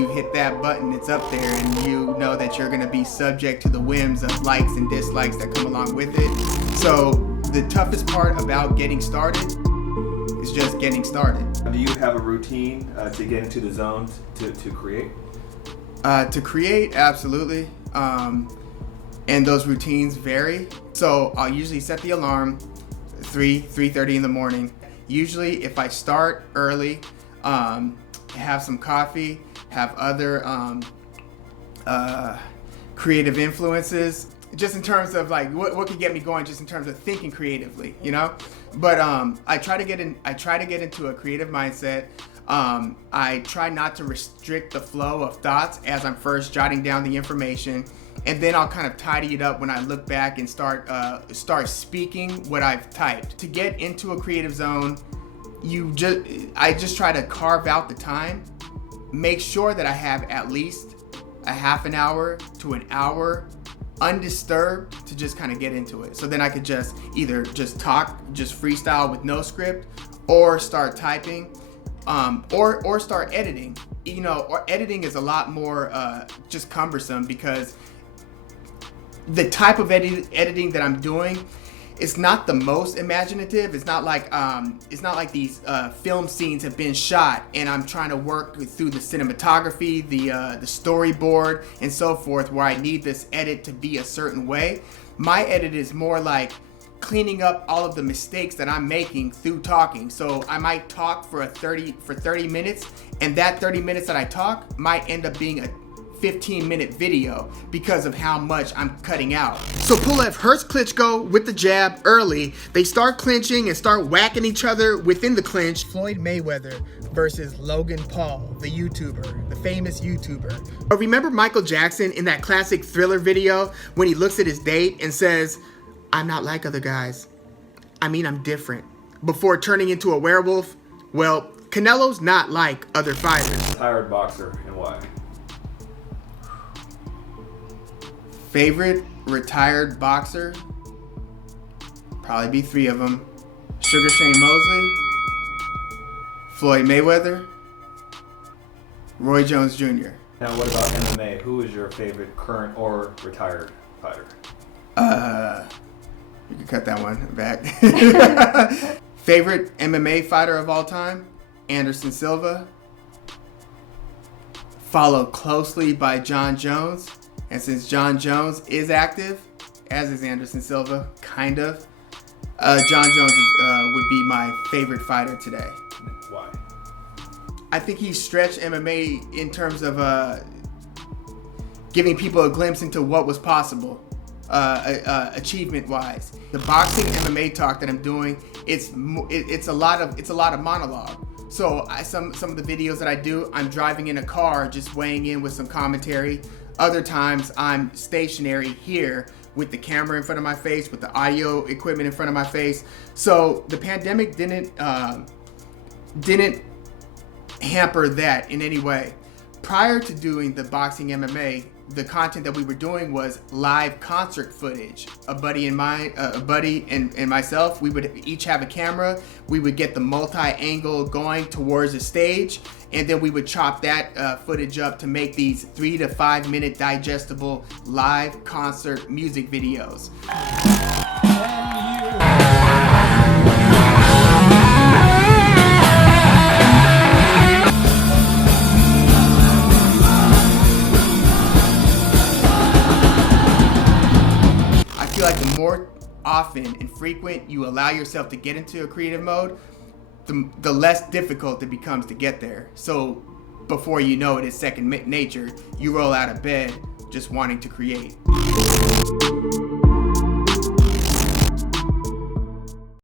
you hit that button, it's up there, and you know that you're going to be subject to the whims of likes and dislikes that come along with it. So the toughest part about getting started is just getting started. Do you have a routine to get into the zone to create? To create, absolutely. And those routines vary. So I'll usually set the alarm 3:30 in the morning. Usually if I start early, have some coffee, have other creative influences, just in terms of like what can get me going, just in terms of thinking creatively, you know. But I try to get into a creative mindset. I try not to restrict the flow of thoughts as I'm first jotting down the information, and then I'll kind of tidy it up when I look back and start speaking what I've typed. To get into a creative zone, I just try to carve out the time, make sure that I have at least a half an hour to an hour undisturbed to just kind of get into it. So then I could just either just talk, just freestyle with no script, or start typing, or start editing. You know, or editing is a lot more just cumbersome, because the type of editing that I'm doing, it's not the most imaginative. It's not like these film scenes have been shot and I'm trying to work through the cinematography, the storyboard, and so forth, where I need this edit to be a certain way. My edit is more like cleaning up all of the mistakes that I'm making through talking. So I might talk for 30 minutes, and that 30 minutes that I talk might end up being a 15-minute video because of how much I'm cutting out. So Pulev hurts Klitschko with the jab early. They start clinching and start whacking each other within the clinch. Floyd Mayweather versus Logan Paul, the YouTuber, the famous YouTuber. But remember Michael Jackson in that classic Thriller video when he looks at his date and says, "I'm not like other guys. I mean, I'm different," before turning into a werewolf? Well, Canelo's not like other fighters. Retired boxer, and why? Favorite retired boxer? Probably be three of them. Sugar Shane Mosley, Floyd Mayweather, Roy Jones Jr. Now what about MMA? Who is your favorite current or retired fighter? You can cut that one back. Favorite MMA fighter of all time? Anderson Silva. Followed closely by Jon Jones. And since Jon Jones is active, as is Anderson Silva, kind of, Jon Jones would be my favorite fighter today. Why? I think he stretched MMA in terms of giving people a glimpse into what was possible, achievement-wise. The boxing MMA talk that I'm doing, it's a lot of monologue. So some of the videos that I do, I'm driving in a car, just weighing in with some commentary. Other times I'm stationary here with the camera in front of my face, with the audio equipment in front of my face. So the pandemic didn't hamper that in any way. Prior to doing the boxing MMA, the content that we were doing was live concert footage. A buddy and myself, we would each have a camera. We would get the multi-angle going towards the stage, and then we would chop that footage up to make these 3 to 5 minute digestible live concert music videos. I feel like the more often and frequent you allow yourself to get into a creative mode, the less difficult it becomes to get there. So before you know it, it's second nature. You roll out of bed just wanting to create.